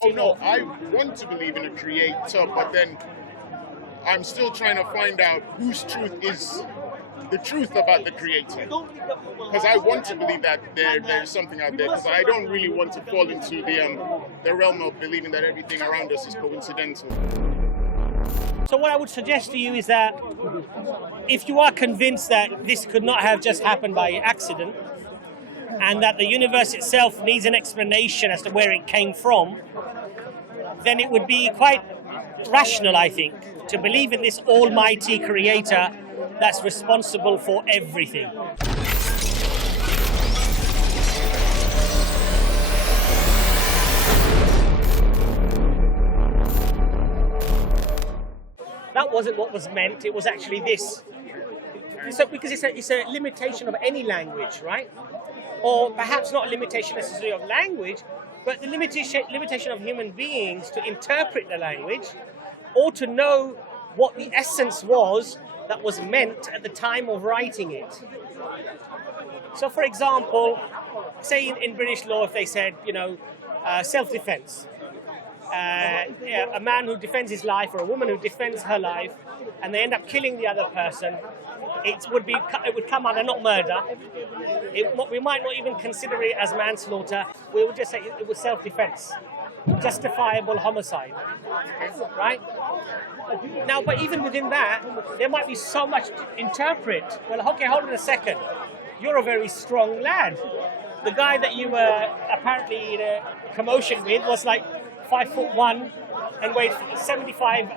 Oh no, I want to believe in a creator, but then I'm still trying to find out whose truth is the truth about the creator. Because I want to believe that there's something out there, because I don't really want to fall into the realm of believing that everything around us is coincidental. So what I would suggest to you is that if you are convinced that this could not have just happened by accident, and that the universe itself needs an explanation as to where it came from, then it would be quite rational, I think, to believe in this almighty creator that's responsible for everything. That wasn't what was meant, it was actually this. So, because it's a limitation of any language, right? Or perhaps not a limitation necessarily of language, but the limitation of human beings to interpret the language or to know what the essence was that was meant at the time of writing it. So, for example, say in British law, if they said, self-defense, a man who defends his life or a woman who defends her life, and they end up killing the other person, it would come under not murder. We might not even consider it as manslaughter. We would just say it was self-defense, justifiable homicide, right? Now, but even within that, there might be so much to interpret. Well, okay, hold on a second. You're a very strong lad. The guy that you were apparently in a commotion with was like 5'1" and weighed 75,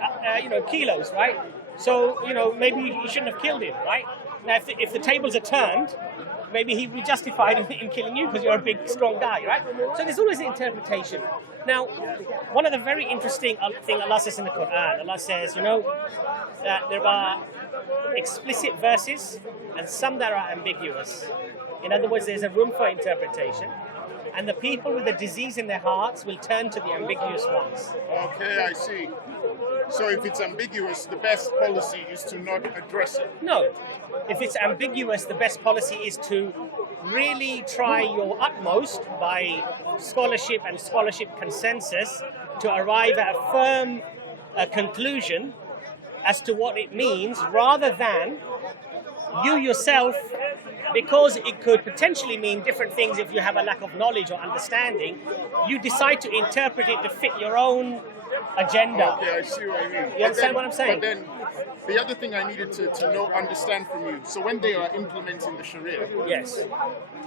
kilos, right? So, maybe you shouldn't have killed him, right? Now, if the tables are turned, maybe he would be justified in killing you because you're a big, strong guy, right? So there's always an interpretation. Now, one of the very interesting things Allah says in the Quran, Allah says, that there are explicit verses and some that are ambiguous. In other words, there's a room for interpretation. And the people with the disease in their hearts will turn to the ambiguous ones. Okay, I see. So if it's ambiguous, the best policy is to not address it? No. If it's ambiguous, the best policy is to really try your utmost by scholarship and scholarship consensus to arrive at a firm conclusion as to what it means, rather than you yourself, because it could potentially mean different things if you have a lack of knowledge or understanding, you decide to interpret it to fit your own agenda. Okay, I see what you mean. You understand what I'm saying? But then, the other thing I needed to understand from you, so when they are implementing the Sharia, yes,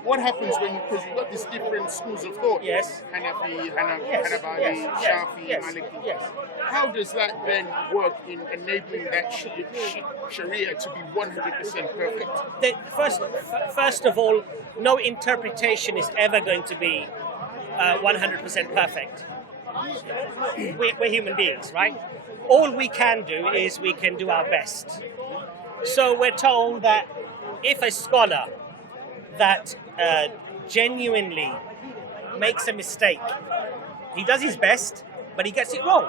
what happens because you've got these different schools of thought? Yes. Hanafi, Yes. Hanabali, Yes. Shafi, Yes. Maliki. Yes. How does that then work in enabling that Sharia to be 100% perfect? First of all, no interpretation is ever going to be 100% perfect. We're human beings, right? All we can do is we can do our best. So we're told that if a scholar that genuinely makes a mistake, he does his best, but he gets it wrong,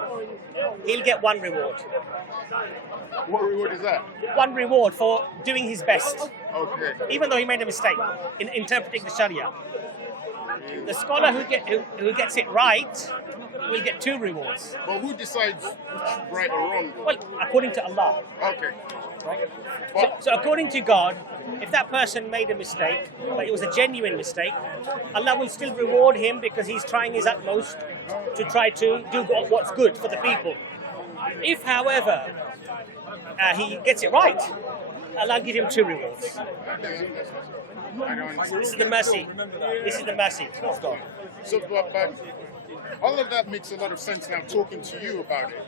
he'll get one reward. What reward is that? One reward for doing his best. Okay. Even though he made a mistake in interpreting the Sharia. The scholar who gets it right will get two rewards. But who decides which right or wrong? Well, according to Allah. Okay. Right? So according to God, if that person made a mistake, but it was a genuine mistake, Allah will still reward him because he's trying his utmost to try to do what's good for the people. If, however, he gets it right, Allah will give him two rewards. This is the mercy. This is the mercy of God. So, but all of that makes a lot of sense now talking to you about it.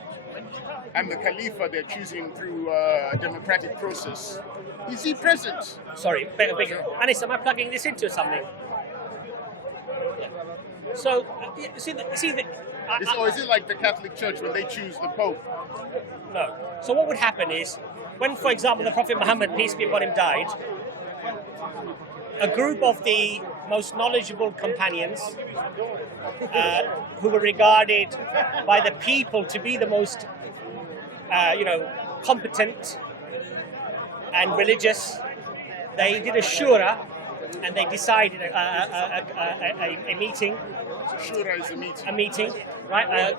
And the Khalifa they're choosing through a democratic process. Is he present? Sorry, Anis, am I plugging this into something? Yeah. So, is it like the Catholic Church when they choose the Pope? No. So what would happen is, when, for example, the Prophet Muhammad, peace be upon him, died, a group of the most knowledgeable companions, who were regarded by the people to be the most, competent and religious, they did a shura and they decide a meeting. So shura is a meeting. A meeting, right?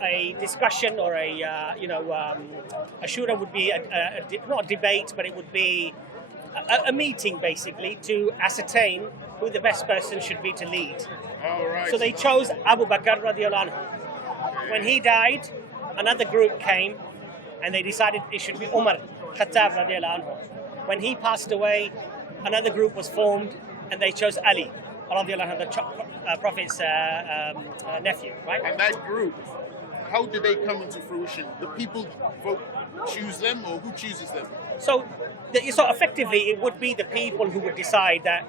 A discussion or a shura would be not a debate, but it would be a meeting basically to ascertain who the best person should be to lead. All right. So they chose Abu Bakr radiallahu anhu. When he died, another group came and they decided it should be Umar Khattab radiallahu anhu. When he passed away, another group was formed and they chose Ali radiallahu anhu, the Prophet's nephew, right? And that group, how did they come into fruition? The people choose them, or who chooses them? So effectively, it would be the people who would decide that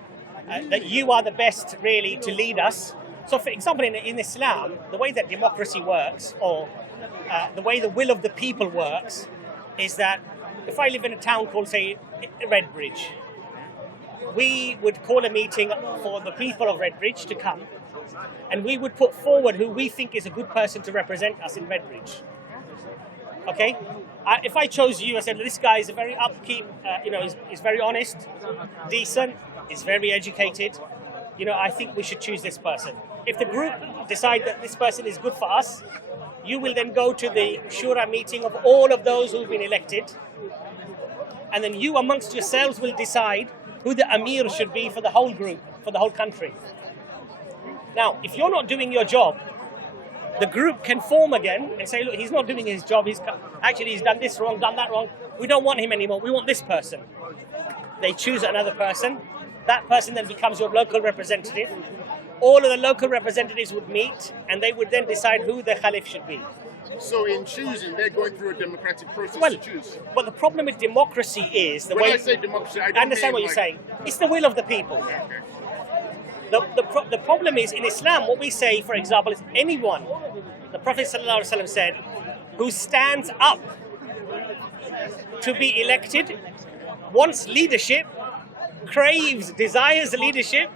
you are the best, really, to lead us. So, for example, in Islam, the way that democracy works, or the way the will of the people works, is that if I live in a town called, say, Redbridge, we would call a meeting for the people of Redbridge to come, and we would put forward who we think is a good person to represent us in Redbridge. Okay? If I chose you, I said, this guy is a very upkeep, he's very honest, decent, is very educated. I think we should choose this person. If the group decide that this person is good for us, you will then go to the shura meeting of all of those who've been elected, and then you amongst yourselves will decide who the Amir should be for the whole group, for the whole country. Now, if you're not doing your job, the group can form again and say, look, he's not doing his job, he's done this wrong, done that wrong, we don't want him anymore, we want this person. They choose another person, that person then becomes your local representative. All of the local representatives would meet and they would then decide who the Khalif should be. So in choosing, they're going through a democratic process to choose. Well, the problem with democracy is when I say democracy, I don't understand what you're saying. It's the will of the people. Okay. The problem is, in Islam, what we say, for example, is anyone, the Prophet ﷺ said, who stands up to be elected, wants leadership, craves, desires leadership,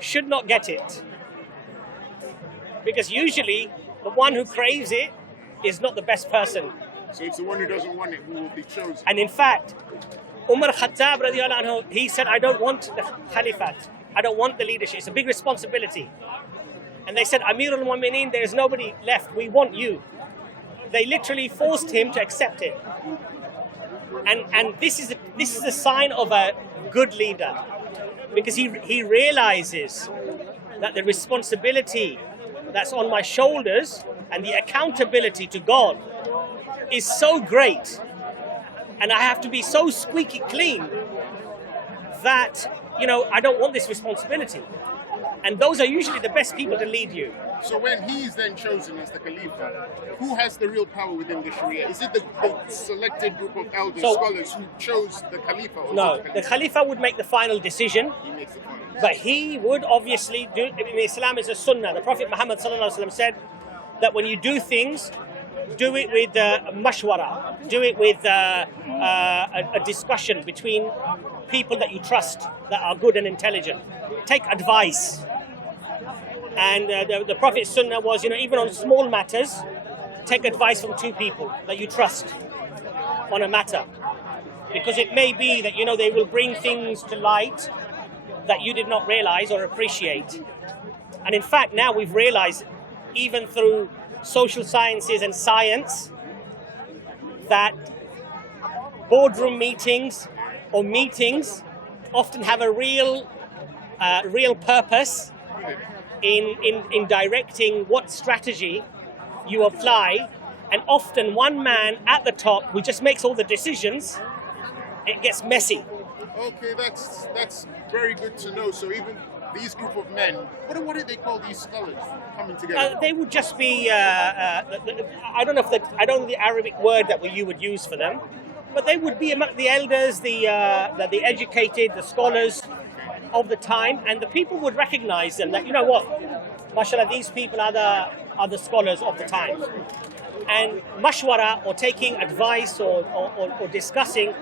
should not get it. Because usually, the one who craves it is not the best person. So it's the one who doesn't want it who will be chosen. And in fact, Umar Khattab radiallahu anhu, he said, I don't want the Khalifat. I don't want the leadership. It's a big responsibility. And they said, Amir al-Mu'mineen, there is nobody left. We want you. They literally forced him to accept it. And this is a sign of a good leader. Because he realizes that the responsibility that's on my shoulders and the accountability to God is so great, and I have to be so squeaky clean that, I don't want this responsibility. And those are usually the best people to lead you. So when he's then chosen as the Khalifa, who has the real power within the Sharia? Is it the selected group of elders, scholars who chose the Khalifa? Or no, the Khalifa would make the final decision. He makes the final decision. But he would obviously do, in Islam is a sunnah. The Prophet Muhammad ﷺ said that when you do things, do it with mashwara, do it with a discussion between people that you trust, that are good and intelligent. Take advice. And the Prophet's sunnah was, even on small matters, take advice from two people that you trust on a matter. Because it may be that, they will bring things to light that you did not realize or appreciate. And in fact, now we've realized, even through social sciences and science, that boardroom meetings or meetings often have a real purpose in directing what strategy you apply. And often one man at the top who just makes all the decisions, it gets messy. Okay, that's very good to know. So even these group of men, what do they call these scholars coming together? They would just be, I don't know the Arabic word that you would use for them, but they would be among the elders, the educated, the scholars of the time, and the people would recognize them that, mashallah, these people are the scholars of the time. And mashwara, or taking advice or discussing,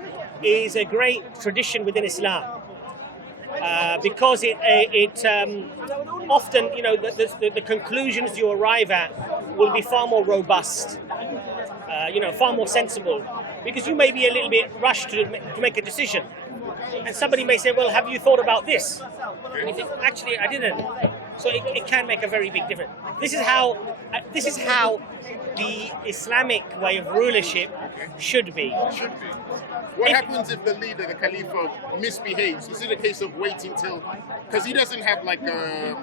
is a great tradition within Islam. Because it often, the conclusions you arrive at will be far more robust, far more sensible, because you may be a little bit rushed to make a decision. And somebody may say, well, have you thought about this? And you think, actually, I didn't. So it can make a very big difference. This is how the Islamic way of rulership should be. Should be. What happens if the leader, the Khalifa, misbehaves? Is it a case of waiting till... Because he doesn't have like a...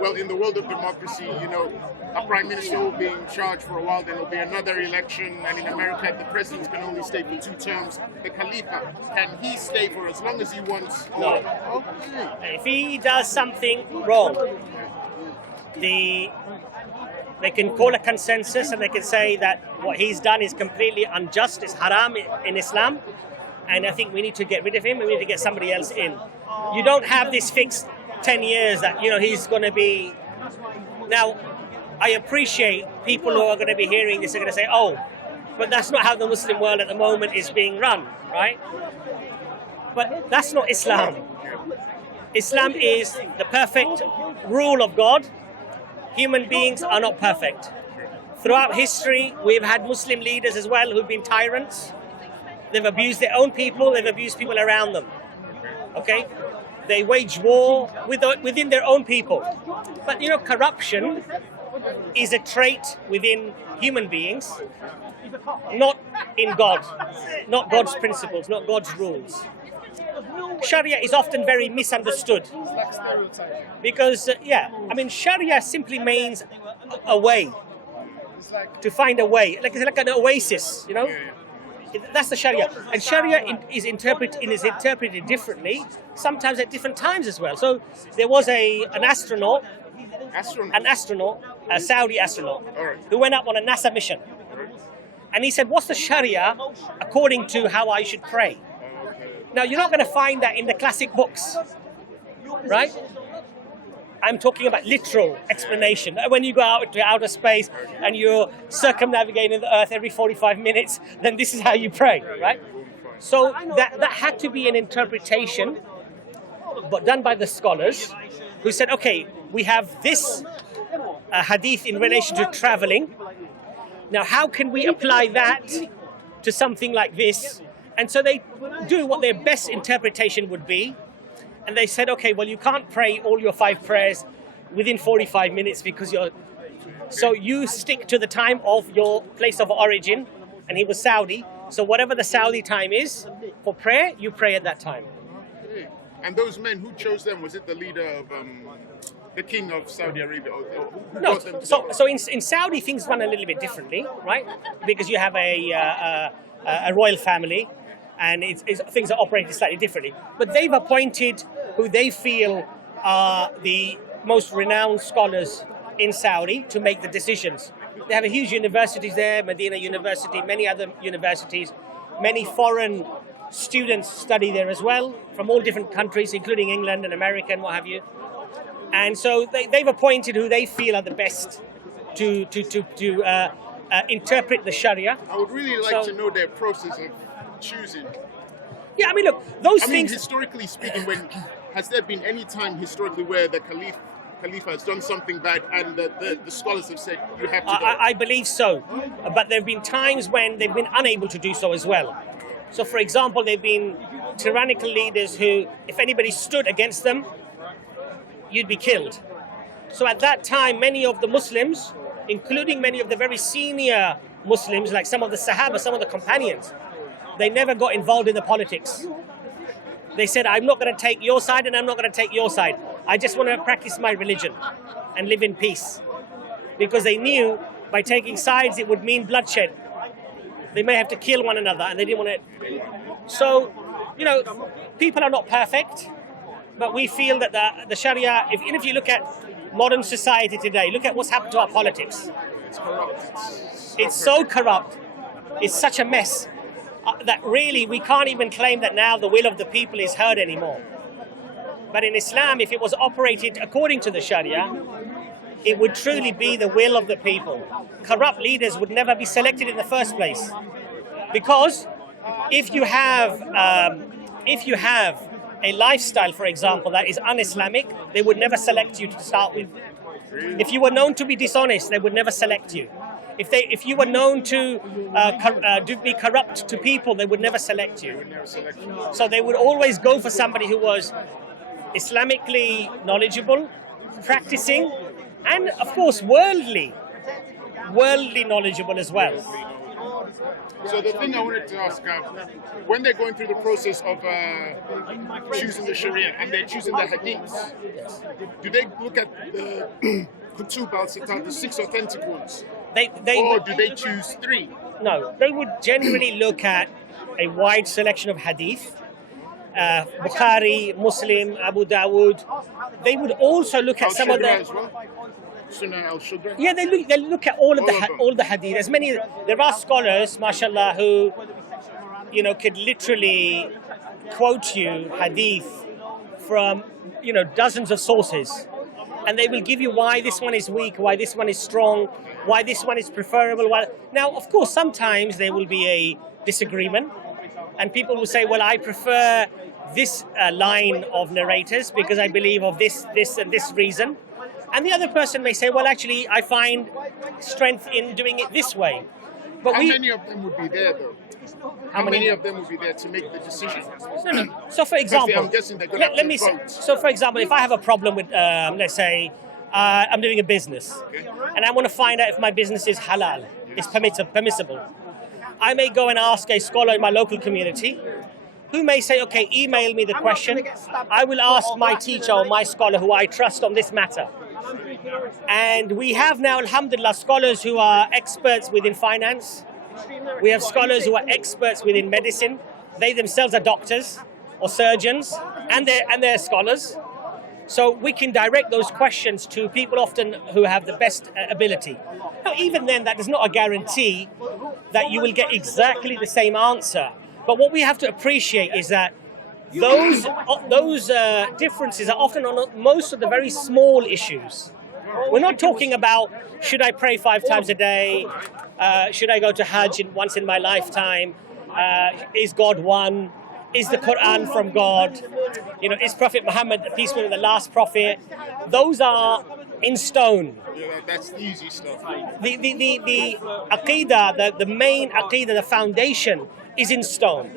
Well, in the world of democracy, you know, a prime minister will be in charge for a while, then there'll be another election, and in America, the president can only stay for 2 terms. The Khalifa, can he stay for as long as he wants? No. Okay. If he does something wrong, they can call a consensus and they can say that what he's done is completely unjust, it's haram in Islam, and I think we need to get rid of him, we need to get somebody else in. You don't have this fixed 10 years that, you know, he's going to be... Now, I appreciate people who are going to be hearing this are going to say, oh, but that's not how the Muslim world at the moment is being run, right? But that's not Islam. Islam is the perfect rule of God. Human beings are not perfect. Throughout history, we've had Muslim leaders as well who've been tyrants. They've abused their own people, they've abused people around them. Okay? They wage war within their own people. But, you know, corruption is a trait within human beings, not in God, not God's principles, not God's rules. Sharia is often very misunderstood because, Sharia simply means a way, to find a way, like it's like an oasis, you know. That's the Sharia, and Sharia is interpreted differently, sometimes at different times as well. So there was an astronaut, a Saudi astronaut, who went up on a NASA mission, and he said, "What's the Sharia according to how I should pray?" Now, you're not going to find that in the classic books, right? I'm talking about literal explanation. When you go out to outer space and you're circumnavigating the Earth every 45 minutes, then this is how you pray, right? So that had to be an interpretation, but done by the scholars, who said, okay, we have this hadith in relation to traveling. Now, how can we apply that to something like this? And so they do what their best interpretation would be. And they said, okay, well, you can't pray all your 5 prayers within 45 minutes because so you stick to the time of your place of origin. And he was Saudi. So whatever the Saudi time is for prayer, you pray at that time. And those men, who chose them? Was it the leader of the king of Saudi Arabia? No, so in Saudi, things run a little bit differently, right? Because you have a royal family, and things are operated slightly differently. But they've appointed who they feel are the most renowned scholars in Saudi to make the decisions. They have a huge universities there, Medina University, many other universities. Many foreign students study there as well, from all different countries, including England and America and what have you. And so they've appointed who they feel are the best to interpret the Sharia. I would really like to know their process of choosing. Yeah, I mean, look, those things... historically speaking, has there been any time historically where the Khalifa has done something bad and the scholars have said, you have to go? I believe so. But there have been times when they've been unable to do so as well. So, for example, there have been tyrannical leaders who, if anybody stood against them, you'd be killed. So at that time, many of the Muslims, including many of the very senior Muslims, like some of the Sahaba, some of the companions, they never got involved in the politics. They said, I'm not going to take your side and I'm not going to take your side. I just want to practice my religion and live in peace. Because they knew by taking sides it would mean bloodshed. They may have to kill one another and they didn't want to. So, people are not perfect, but we feel that the Sharia, if you look at modern society today, look at what's happened to our politics. It's corrupt. It's so corrupt. It's such a mess. That really we can't even claim that now the will of the people is heard anymore. But in Islam, if it was operated according to the Sharia, it would truly be the will of the people. Corrupt leaders would never be selected in the first place. Because if you have a lifestyle, for example, that is un-Islamic, they would never select you to start with. If you were known to be dishonest, they would never select you. If you were known to be corrupt to people, they would never select you. So they would always go for somebody who was Islamically knowledgeable, practicing, and of course worldly knowledgeable as well. So the thing I wanted to ask, when they're going through the process of choosing the Sharia and they're choosing the Hadiths, do they look at the Kutub al-Sitat, the 6 authentic ones, or do they choose 3? No, they would generally look at a wide selection of Hadith, Bukhari, Muslim, Abu Dawood. They would also look at some of the... as well? Sunnah al-Shudra? Yeah, they look at all of the Hadith. There are scholars, mashallah, who could literally quote you Hadith from dozens of sources, and they will give you why this one is weak, why this one is strong, why this one is preferable. Now, of course, sometimes there will be a disagreement, and people will say, well, I prefer this line of narrators because I believe of this, and this reason. And the other person may say, well, actually, I find strength in doing it this way. But How many of them would be there, though? How many of them would be there to make the decision? No. So, for example, I'm guessing they're going to have to vote. So, for example, if I have a problem with, let's say, I'm doing a business, and I want to find out if my business is halal, is permissible, I may go and ask a scholar in my local community, who may say, okay, email me the question. I will ask my teacher or my scholar who I trust on this matter. And we have now, alhamdulillah, scholars who are experts within finance. We have scholars who are experts within medicine. They themselves are doctors or surgeons, and they're scholars. So we can direct those questions to people often who have the best ability. Now, even then, that is not a guarantee that you will get exactly the same answer. But what we have to appreciate is that those differences are often on most of the very small issues. We're not talking about, should I pray 5 times a day? Should I go to Hajj once in my lifetime? Is God one? Is the Quran from God? Is Prophet Muhammad, peace be with him, the last prophet? Those are in stone. Yeah, that's the easy stuff. The aqidah, the main aqidah, the foundation is in stone.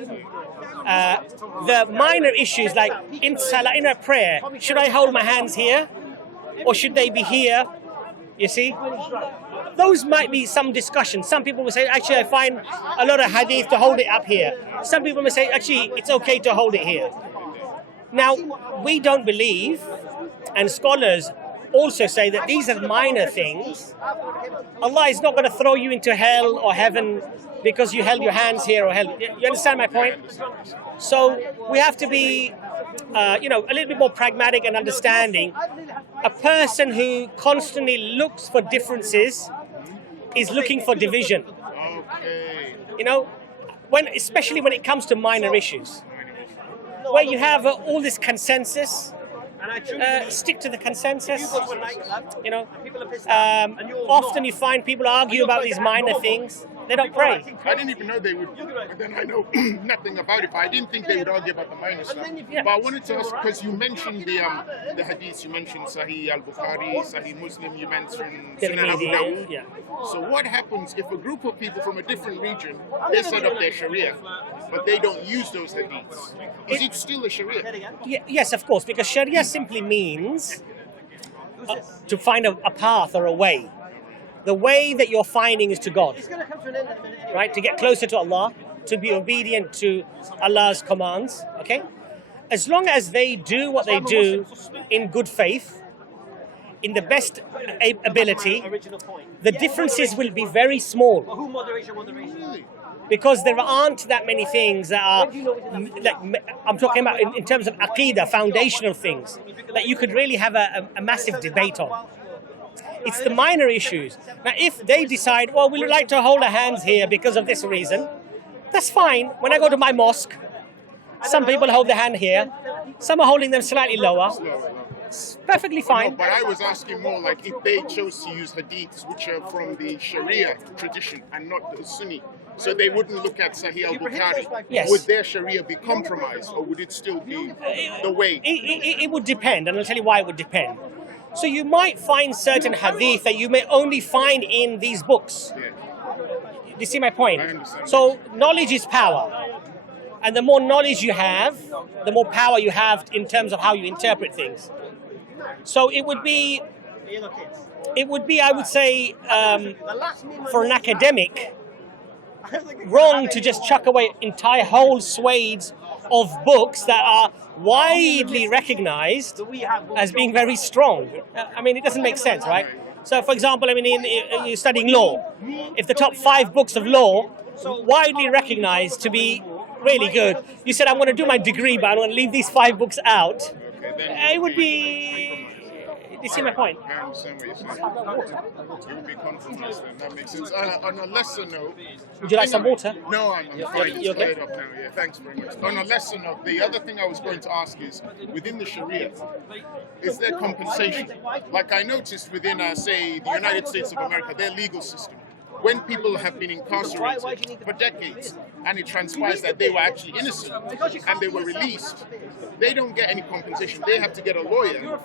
The minor issues, like in salah, in a prayer, should I hold my hands here or should they be here? You see, those might be some discussion. Some people will say, actually, I find a lot of hadith to hold it up here. Some people may say, actually, it's okay to hold it here. Now, we don't believe, and scholars also say that these are minor things. Allah is not going to throw you into hell or heaven because you held your hands here or held. You understand my point? So we have to be, a little bit more pragmatic and understanding. A person who constantly looks for differences is looking for division. Okay. Especially when it comes to minor issues, where you have all this consensus. Stick to the consensus. Often you find people argue about these minor things. They don't pray. I didn't even know they would, but then I know nothing about it, but I didn't think they would argue about the minor stuff. Yeah. But I wanted to ask, because you mentioned the hadiths, you mentioned Sahih al-Bukhari, Sahih Muslim, you mentioned Sunnah Abu Dawood. Yeah. So what happens if a group of people from a different region, they set up their Sharia, but they don't use those hadiths? Is it still a Sharia? Yes, of course, because Sharia simply means to find a path or a way. The way that you're finding is to God, right? To get closer to Allah, to be obedient to Allah's commands, okay? As long as they do what they do in good faith, in the best ability, the differences will be very small. Because there aren't that many things that are, I'm talking about in terms of aqidah, foundational things, that you could really have a massive debate on. It's the minor issues. Now, if they decide, well, we'd like to hold our hands here because of this reason, that's fine. When I go to my mosque, some people hold their hand here, some are holding them slightly lower. It's perfectly fine. No, but I was asking more like if they chose to use hadiths which are from the Sharia tradition and not the Sunni, so they wouldn't look at Sahih al-Bukhari. Yes. Would their Sharia be compromised, or would it still be the way? It would depend, and I'll tell you why it would depend. So you might find certain hadith that you may only find in these books. Yeah. You see my point? I understand. So knowledge is power. And the more knowledge you have, the more power you have in terms of how you interpret things. So it would be, I would say, for an academic, wrong to just chuck away entire whole swathes of books that are widely recognized as being very strong. I mean, it doesn't make sense, right? So, for example, I mean, you're studying law. If the top 5 books of law, widely recognized to be really good, you said, I'm going to do my degree, but I'm going to leave these 5 books out, it would be... You see my point? I understand what you're saying. It would be compromised then. That makes sense. On a lesser note... Would you like some water? No, I'm fine. You It's okay? cleared up now. Yeah, thanks very much. On a lesser note, the other thing I was going to ask is, within the Sharia, is there compensation? Like I noticed within, say, the United States of America, their legal system, when people have been incarcerated for decades and it transpires that they were actually innocent and they were released, they don't get any compensation. They have to get a lawyer and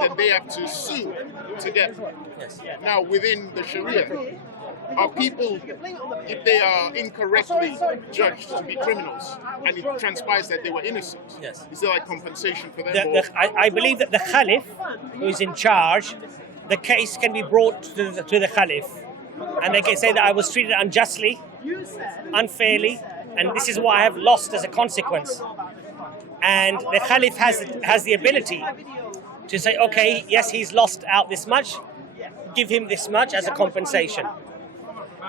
then they have to sue to get. Now, within the Sharia, are people, if they are incorrectly judged to be criminals and it transpires that they were innocent, is there like compensation for them? I believe that the Caliph, who is in charge, the case can be brought to the Caliph. And they can say that I was treated unjustly, unfairly, and this is what I have lost as a consequence. And the Caliph has the ability to say, okay, yes, he's lost out this much, give him this much as a compensation.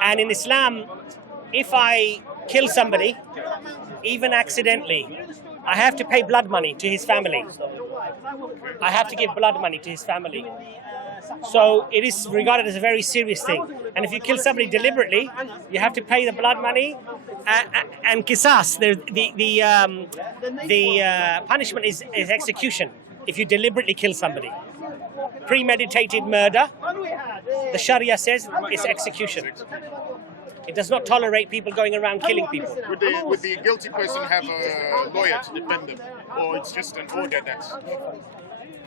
And in Islam, if I kill somebody, even accidentally, I have to pay blood money to his family. I have to give blood money to his family. So it is regarded as a very serious thing. And if you kill somebody deliberately, you have to pay the blood money and qisas. The punishment is execution if you deliberately kill somebody. Premeditated murder, the Sharia says, is execution. It does not tolerate people going around killing people. Would the guilty person have a lawyer to defend them? Or it's just an order that's...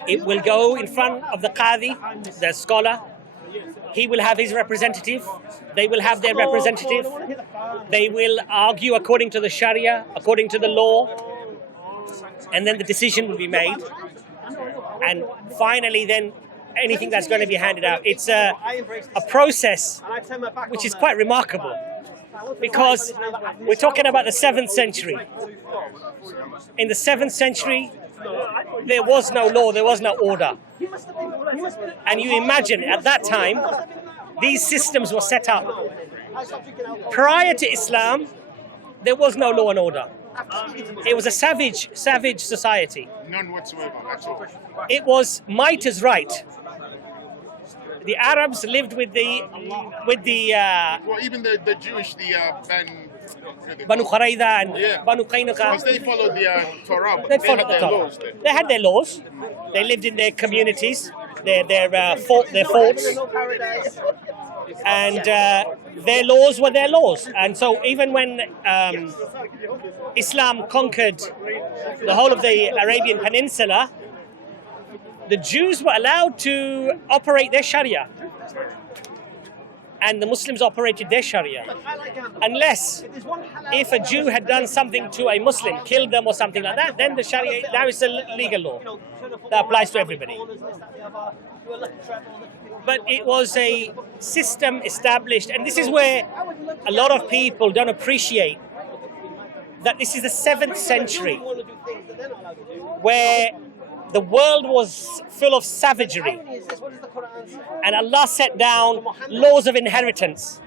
It will go in front of the Qadi, the scholar. He will have his representative. They will have their representative. They will argue according to the Sharia, according to the law. And then the decision will be made. And finally, then, anything that's going to be handed out. It's a process which is quite remarkable. Because we're talking about the 7th century. In the 7th century, there was no law, there was no order. And you imagine, at that time, these systems were set up. Prior to Islam, there was no law and order. It was a savage society. None whatsoever, that's all. It was might is right. The Arabs lived with the Well, even the Jewish, Banu Qurayza and Yeah. Banu Qaynuqa. because they followed the Torah, but They they followed had the their Torah. laws there. They had their laws. They lived in their communities, their forts, and their laws were their laws. And so even when Islam conquered the whole of the Arabian Peninsula, the Jews were allowed to operate their Sharia. And the Muslims operated their Sharia. Unless, if a Jew had done something to a Muslim, killed them or something like that, then the Sharia, now it's a legal law that applies to everybody. But it was a system established, and this is where a lot of people don't appreciate that this is the 7th century, where the world was full of savagery. And Allah set down laws of inheritance,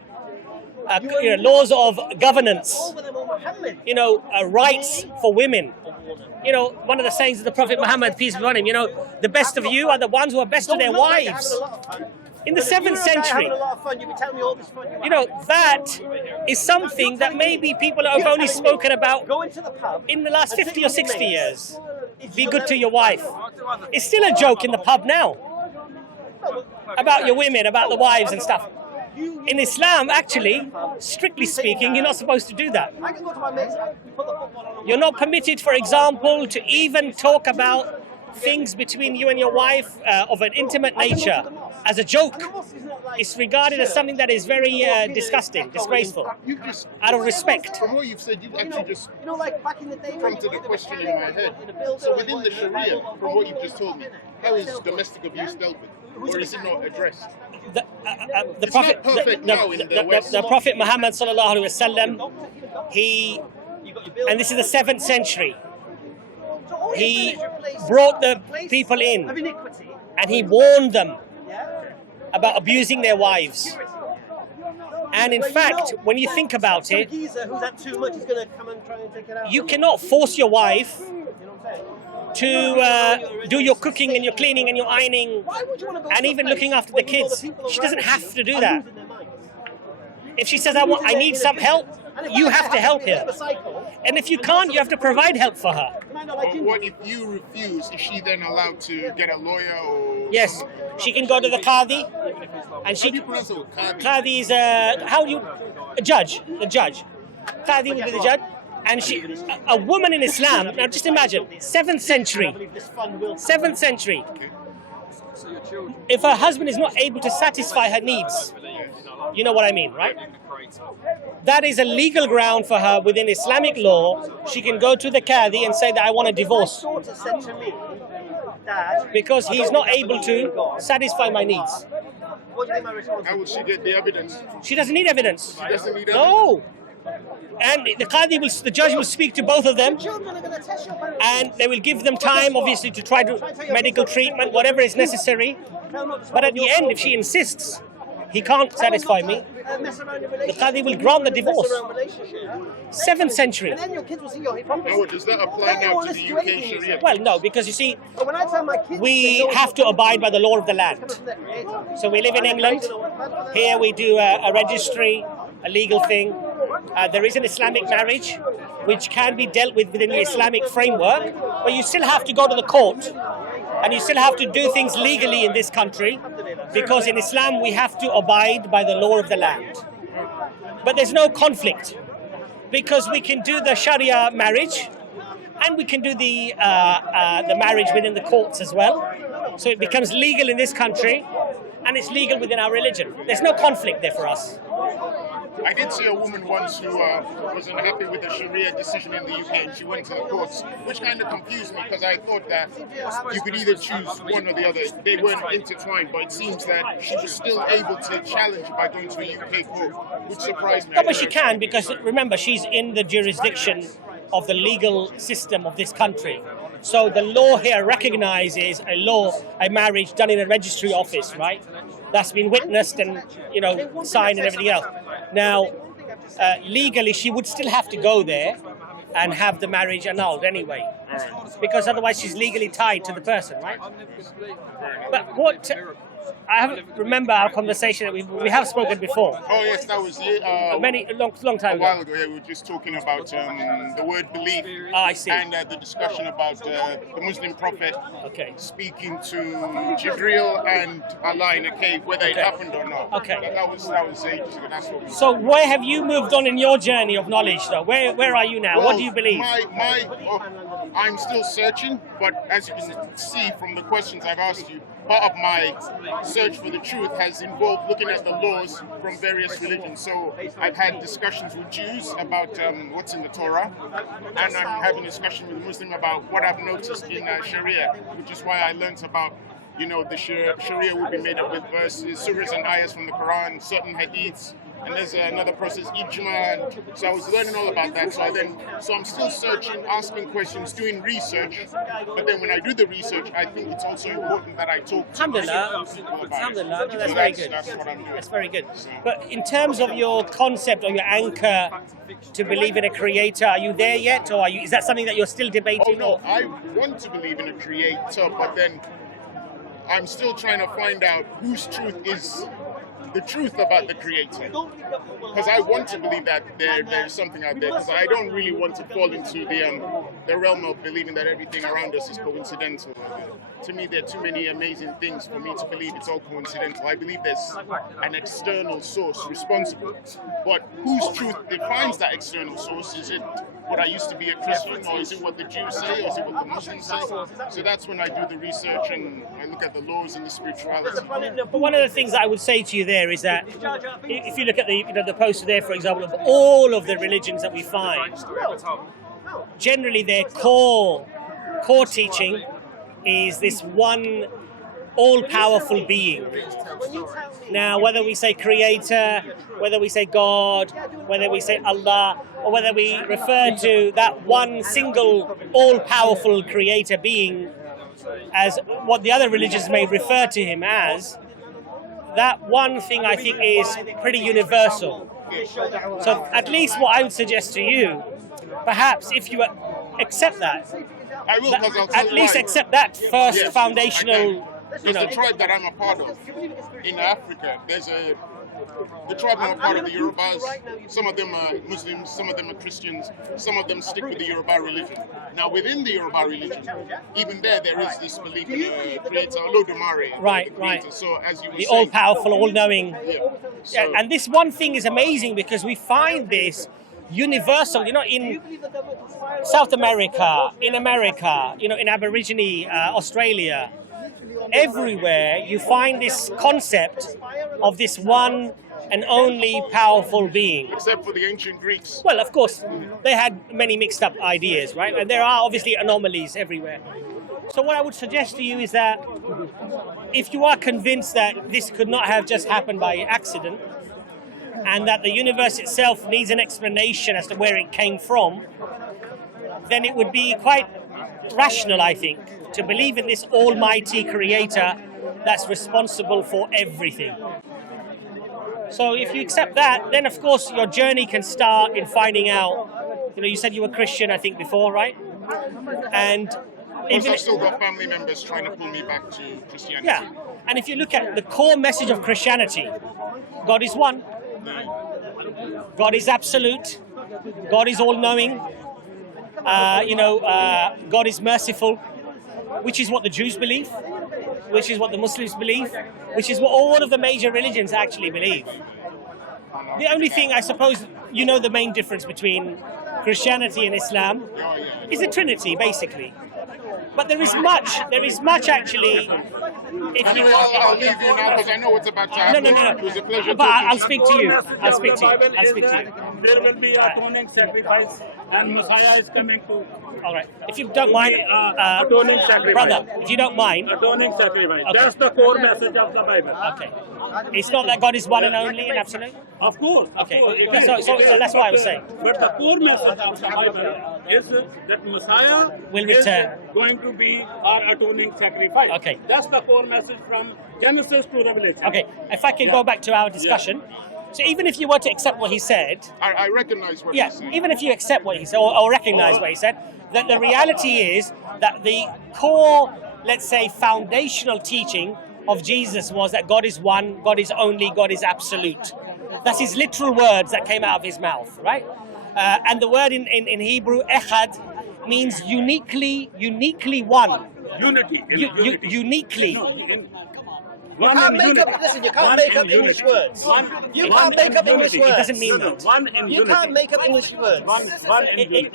laws of governance, rights for women. One of the sayings of the Prophet Muhammad, peace be upon him, the best of you are the ones who are best to their wives. In the 7th century, that is something that maybe people have only spoken about in the last 50 or 60 years. Be good to your wife. It's still a joke in the pub now about your women, about the wives and stuff. In Islam, actually, strictly speaking, you're not supposed to do that. You're not permitted, for example, to even talk about things between you and your wife of an intimate nature as a joke is regarded as something that is very disgusting, disgraceful, out of respect. From what you've said, you've actually just prompted a question in my head. So within the Sharia, from what you've just told me, how is domestic abuse dealt with? Or is it not addressed? The Prophet Muhammad sallallahu alaihi wasallam, and this is the 7th century, he brought the people in and he warned them about abusing their wives. And in fact, when you think about it, you cannot force your wife to do your cooking and your cleaning and your ironing and even looking after the kids. She doesn't have to do that. If she says, I need some help, you have to help her. And if you can't, you have to provide help for her. But what if you refuse? Is she then allowed to get a lawyer? Or yes, she can go to the Qadi. And she, Qadi is a judge. The judge. Qadi will be the judge. And a woman in Islam, now just imagine, 7th century, if her husband is not able to satisfy her needs, you know what I mean, right? That is a legal ground for her within Islamic law. She can go to the Qadi and say that I want a divorce because he's not able to satisfy my needs. How would she get the evidence? She doesn't need evidence. She doesn't need evidence? No. And the judge will speak to both of them, and they will give them time, obviously, to try to medical treatment, whatever is necessary. But at the end, if she insists, he can't satisfy me, the Qadi will grant the divorce. 7th century. Now, does that apply now to the UK Sharia? Well, no, because you see, we have to abide by the law of the land. So we live in England. Here we do a registry, a legal thing. There is an Islamic marriage, which can be dealt with within the Islamic framework, but you still have to go to the court, and you still have to do things legally in this country, because in Islam we have to abide by the law of the land. But there's no conflict, because we can do the Sharia marriage, and we can do the marriage within the courts as well. So it becomes legal in this country, and it's legal within our religion. There's no conflict there for us. I did see a woman once who wasn't happy with the Sharia decision in the UK, and she went to the courts, which kind of confused me because I thought that you could either choose one or the other. They weren't intertwined, but it seems that she was still able to challenge by going to a UK court, which surprised me. No, but she can, because remember, she's in the jurisdiction of the legal system of this country. So the law here recognizes a marriage done in a registry office, right? That's been witnessed and, signed and everything else. Now, legally, she would still have to go there and have the marriage annulled anyway, because otherwise she's legally tied to the person, right? But what I remember our conversation that we have spoken before. Oh yes, that was long time ago. A while ago, yeah, we were just talking about the word belief. I see. And the discussion about the Muslim Prophet speaking to Jibreel and Allah in a cave, whether it happened or not. Okay. That was ages ago. That's what we So where have you moved on in your journey of knowledge, though? Where are you now? Well, what do you believe? I'm still searching, but as you can see from the questions I've asked you, part of my search for the truth has involved looking at the laws from various religions. So I've had discussions with Jews about what's in the Torah, and I'm having a discussion with a Muslim about what I've noticed in Sharia, which is why I learned about, the Sharia will be made up with verses, surahs and ayahs from the Quran, certain hadiths, and there's another process, ijma, and so I was learning all about that. So I'm still searching, asking questions, doing research, but then when I do the research, I think it's also important that I talk to people about Alhamdulillah. it. That's very good. That's what I'm doing. That's very good. But in terms of your concept or your anchor to believe in a creator, are you there yet, or is that something that you're still debating? Oh no, I want to believe in a creator, but then I'm still trying to find out whose truth is the truth about the creator, because I want to believe that there's something out there, because I don't really want to fall into the realm of believing that everything around us is coincidental. To me, there are too many amazing things for me to believe it's all coincidental. I believe there's an external source responsible, but whose truth defines that external source? Is it what I used to be a Christian, or is it what the Jews say, or is it what the Muslims say? So that's when I do the research and I look at the laws and the spirituality. But one of the things I would say to you there is that if you look at the poster there, for example, of all of the religions that we find, generally their core teaching is this one all-powerful being. Now, whether we say creator, whether we say God, whether we say Allah, or whether we refer to that one single all-powerful creator being as what the other religions may refer to him as, that one thing I think is pretty universal. So at least what I would suggest to you, perhaps if you accept that, I will, because I'll tell at you least why. accept that first Yes, foundational. Because the tribe that I'm a part of in Africa, the tribe I'm a part of, the Yorubas, some of them are Muslims, some of them are Christians, some of them stick with the Yoruba religion. Now, within the Yoruba religion, even there is this belief in a creator, Olodumare. Right. So, as you were The saying, all-powerful, all-knowing. Yeah. So, And this one thing is amazing because we find this universal, in South America, in Aborigine, Australia, everywhere you find this concept of this one and only powerful being. except for the ancient Greeks. Well, of course, they had many mixed up ideas, right? And there are obviously anomalies everywhere. So what I would suggest to you is that if you are convinced that this could not have just happened by accident, and that the universe itself needs an explanation as to where it came from, then it would be quite rational, I think, to believe in this almighty creator that's responsible for everything. So if you accept that, then of course your journey can start in finding out, you said you were Christian, I think, before, right? And Because I've still got family members trying to pull me back to Christianity. yeah, and if you look at the core message of Christianity, God is one, God is absolute, God is all-knowing, God is merciful, which is what the Jews believe, which is what the Muslims believe, which is what all of the major religions actually believe. The only thing, I suppose, the main difference between Christianity and Islam is the Trinity, basically. But there is much actually. Anyway, I'll leave you now because I know what's about to happen. No. It was a pleasure. But I'll talking speak to you. I'll speak to you. There will be atoning sacrifice, and Messiah is coming to. All right. If you don't mind, Atoning sacrifice. brother, if you don't mind, Atoning sacrifice. Okay. That's the core message of the Bible. okay. It's not that God is one and only and absolute. Of course. Okay. Of course. So that's what I was saying. But the core message of the Bible is that Messiah Will is return. going to be our atoning sacrifice. Okay. That's the core message from Genesis to Revelation. Okay. If I can go back to our discussion. So even if you were to accept what he said, I recognize what yeah, you're saying. even if you accept what he said or recognize what he said, that the reality is that the core, let's say, foundational teaching of Jesus was that God is one, God is only, God is absolute. That's his literal words that came out of his mouth, right? And the word in Hebrew, echad, means uniquely one. Unity. Uniquely. You can't make up. Listen, you can't make up English words. You can't make up English words. It doesn't mean that. One in You unity. can't make up English words. One in unity.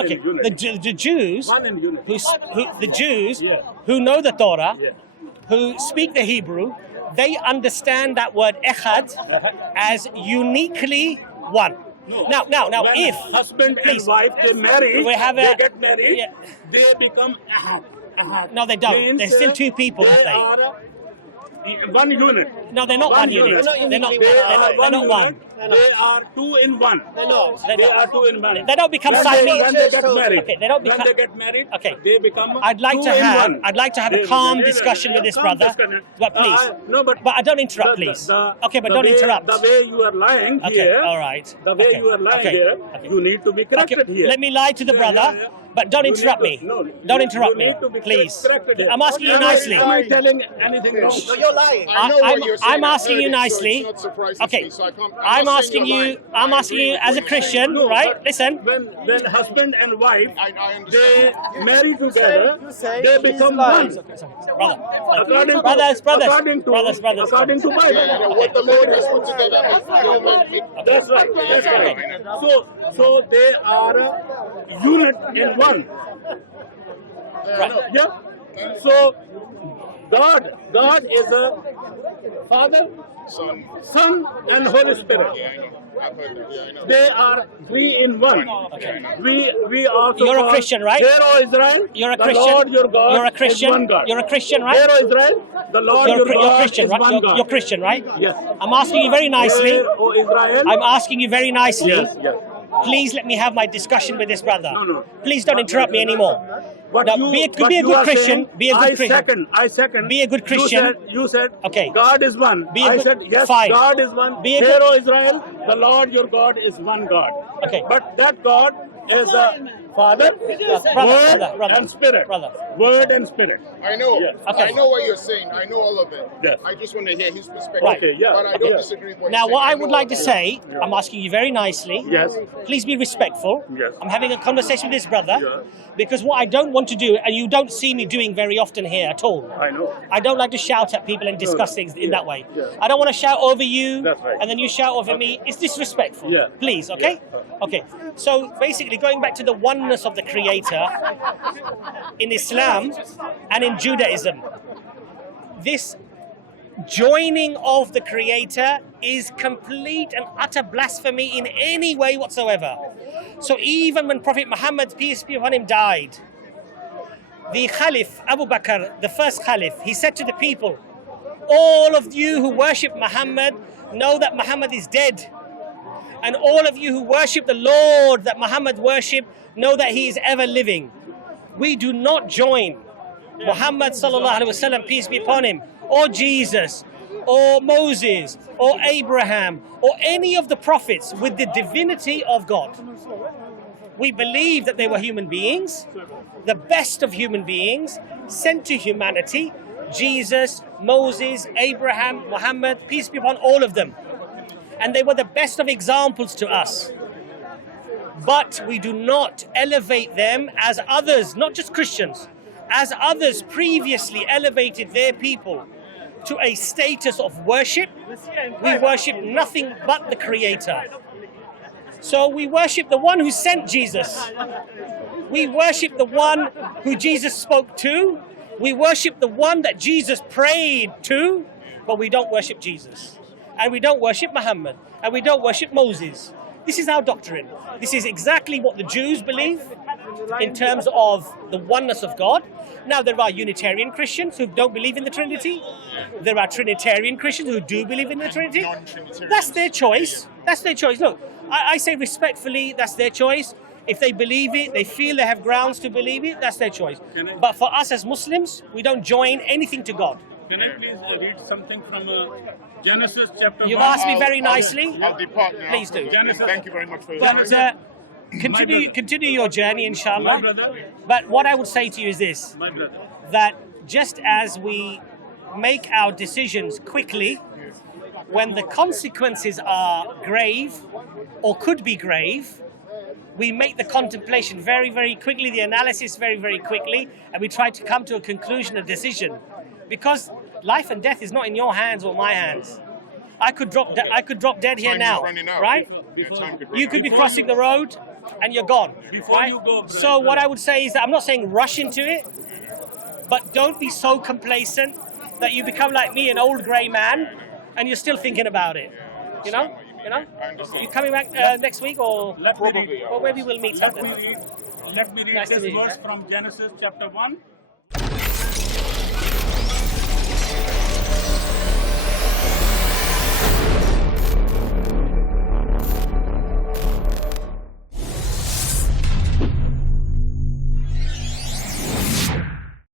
Okay, the Jews, One in unity. the Jews Yeah. who know the Torah, Yeah. who speak the Hebrew, they understand that word echad as uniquely one. No. Now, When if husband please, and wife they marry, we have they a- get married, yeah. they become ahad. Ahad. No, they don't. Means, They're still two people, They aren't they? are one unit. No, they're not one unit. They're not. They're not one. They are two in one. They're not. They're They not. are two in one. They don't become when Siamese. When they get married. Okay, they don't When become- they get married, Okay. they become I'd like two to in have. one. I'd like to have a They- calm they- discussion with this calm brother. discussion. But please. No, but But don't interrupt, the- please. the- Okay, but the don't way- interrupt. The way you are lying Okay, here. all right. The way Okay, you are lying okay, here, okay. you need to be corrected here. Let me lie to the Yeah, brother, yeah, yeah. but don't You interrupt need me. to- no, Don't you- interrupt you me, need to be please. corrected here. I'm asking you Am I- nicely. Am I telling anything wrong? So you're lying. I know what you're saying. I'm I've asking heard you it, so nicely. it's not surprising Okay, to me, so I'm I'm not saying asking you're you. lying. I'm I asking agree you with as a what you're Christian, saying. right? But Listen. When husband and wife I they understand. marry together, you say they he's become lying. one. Brother. According to, Brothers. according to, Brothers. according to Bible. What the Lord has put together, I feel like it- That's right. That's right. So they are a unit in one. Right. Yeah. So God is a Father, Son, and Holy Spirit. Yeah, I know. I've heard that. Yeah, I know. They are three in one. Okay. We also You're a call, Christian, right? Hear, O Israel, You're a the Christian. Lord your God You're a Christian. is one God. You're a Christian, right? Hear, O Israel, the Lord your You're God Christian, is right? one God. You're Christian, right? Yes. I'm asking you very nicely. Hear, O Israel. I'm asking you very nicely. Yes, yes. Please let me have my discussion with this brother. No. Please don't interrupt me anymore. But Now, you, be a but good you are Christian. saying, Be a good Christian. I second. Be a good Christian. You said Okay. God is one. Be a I good- said, yes, fine. God is one. Be a Hear, good- O Israel, the Lord your God is one God. Okay. But that God is a Father, Brother, Word, and Spirit. Brother. Word and Spirit. I know. Yes. Okay. I know what you're saying. I know all of it. Yes. I just want to hear his perspective. Right. Okay, yeah, But I don't yeah. disagree with what Now, he's what saying. I know would all like to of it. say, I'm asking you very nicely. Yes. Please be respectful. Yes. I'm having a conversation with this brother Yeah. because what I don't want to do, and you don't see me doing very often here at all. I know. I don't like to shout at people and discuss No. things in Yeah. that way. Yeah. I don't want to shout over you That's right. and then you shout over me. It's disrespectful. Yeah. Please, okay? Yeah. Okay. So basically, going back to the oneness of the Creator in Islam and in Judaism, this joining of the Creator is complete and utter blasphemy in any way whatsoever. So even when Prophet Muhammad, peace be upon him, died, the Caliph, Abu Bakr, the first Caliph, he said to the people, all of you who worship Muhammad know that Muhammad is dead. And all of you who worship the Lord that Muhammad worshipped know that he is ever living. We do not join Muhammad sallallahu alaihi wasallam, peace be upon him, or Jesus, or Moses, or Abraham, or any of the prophets with the divinity of God. We believe that they were human beings, the best of human beings, sent to humanity. Jesus, Moses, Abraham, Muhammad, peace be upon all of them. And they were the best of examples to us. But we do not elevate them as others, not just Christians, as others previously elevated their people to a status of worship. We worship nothing but the Creator. So we worship the one who sent Jesus. We worship the one who Jesus spoke to. We worship the one that Jesus prayed to, but we don't worship Jesus. And we don't worship Muhammad. And we don't worship Moses. This is our doctrine. This is exactly what the Jews believe in terms of the oneness of God. Now, there are Unitarian Christians who don't believe in the Trinity. There are Trinitarian Christians who do believe in the Trinity. Non-Trinitarians. That's their choice. That's their choice. Look, I say respectfully, that's their choice. If they believe it, they feel they have grounds to believe it, that's their choice. But for us as Muslims, we don't join anything to God. Can I please read something from Genesis chapter 1? You've asked me very nicely. I'll depart now. Please do. Thank you very much for your But time. continue your journey, My inshallah. brother, But what I would say to you is this, my brother. that just as we make our decisions quickly, when the consequences are grave or could be grave, we make the contemplation very, very quickly, the analysis very, very quickly, and we try to come to a conclusion, a decision. Because life and death is not in your hands or my hands. I could drop dead here Time is now, running out. right? Yeah, time could run You could be out. crossing the road and you're gone, Before right? you go, So what I would say is that I'm not saying rush into it, but don't be so complacent that you become like me, an old grey man, and you're still thinking about it. You know? You know? I understand. You coming back next week, or Let me read. or maybe we'll meet Let something. me read Nice to this meet you. verse from Genesis chapter 1.